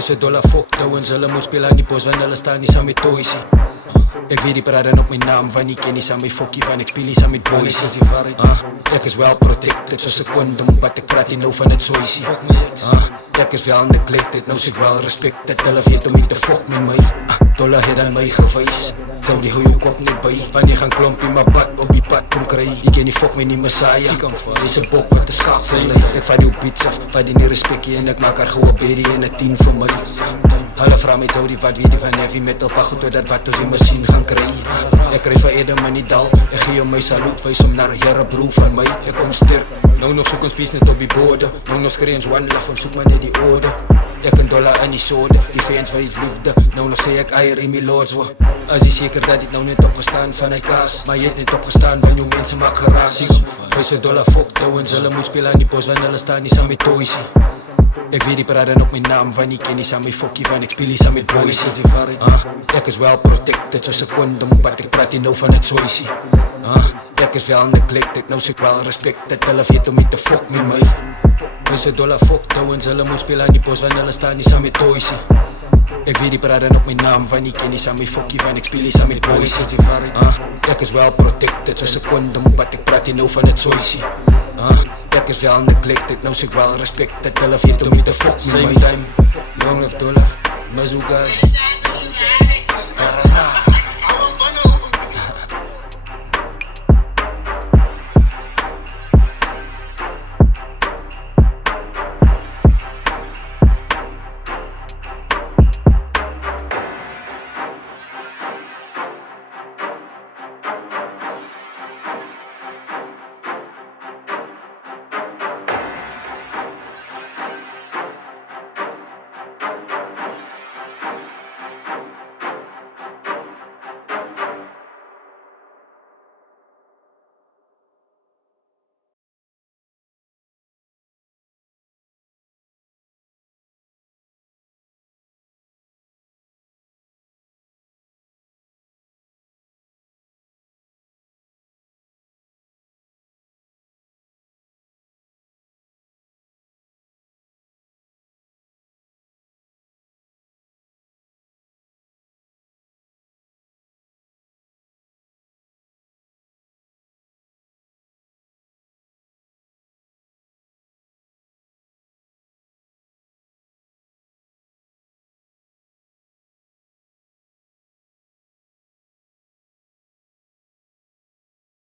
Wees so dol aan fokdouwens, hulle moet speel aan die bos want hulle staan nie saam met toys nie. Ek weet die praten op my naam, want ek ken nie saam my fokkie, want ek speel nie saam met boys. Ek is wel protected, soos 'n kondom, wat ek praat nie nou van het soisie. Ek is wel neglected, nou sê ek wel respected, hulle weet om nie te fok met my. Dolle het aan my gewys, sou die hou jou kop net by, want jy gaan klompie my pad op die pad kom kry. Jy ken nie fok met die Messiah, jy's 'n bok wat 'n skaap sal lei. Ek vat die beats af, vat die nie respectie en ek maak haar gou 'n berry en 'n 10 vir my. Hulle vra my Jody wat weet die van heavy metal, van goed tot dat wat ons die machine gaan kry. Ek kry van Edem in die dal, ek gee om my saluut, wys om naar Here broer van my, ek kom sterk. Nou nog soek ons peace net op die bode, nou nog skree ons one love, ons soek maar net die orde. Ek en dollar in die sode, die fans wys liefde, nou nog sê ek eier in my lords wo. As jy seker dat dit nou net opgestaan van hy kaas, maar jy het net opgestaan van jou mense maak geraak. Wys so dollar fokdouwens, hulle moet speel aan die bos want hulle staan nie saam met toys nie. Ek weet die praten op my naam, want ek ken nie saam my fokkie, want ek speel nie saam met boys. Ek is wel protected, soos 'n kondom, wat ek praat nie nou van het soisie. Ek is wel neglected, nou sê ek wel respected, hulle weet om nie te fok met my. Wees so dol aan fokdouwens, hulle moet speel aan die bos want hulle staan nie saam met toys nie. Ek weet die praten op my naam, want ek ken nie saam my fokkie, want ek speel nie saam met boys. Ek is wel protected, soos 'n kondom, wat ek praat nie nou van het soisie. Ek is wel neglected, nou sê ek wel respected, hulle weet om nie te fok met my. Same time, long of dollar, Mazugas.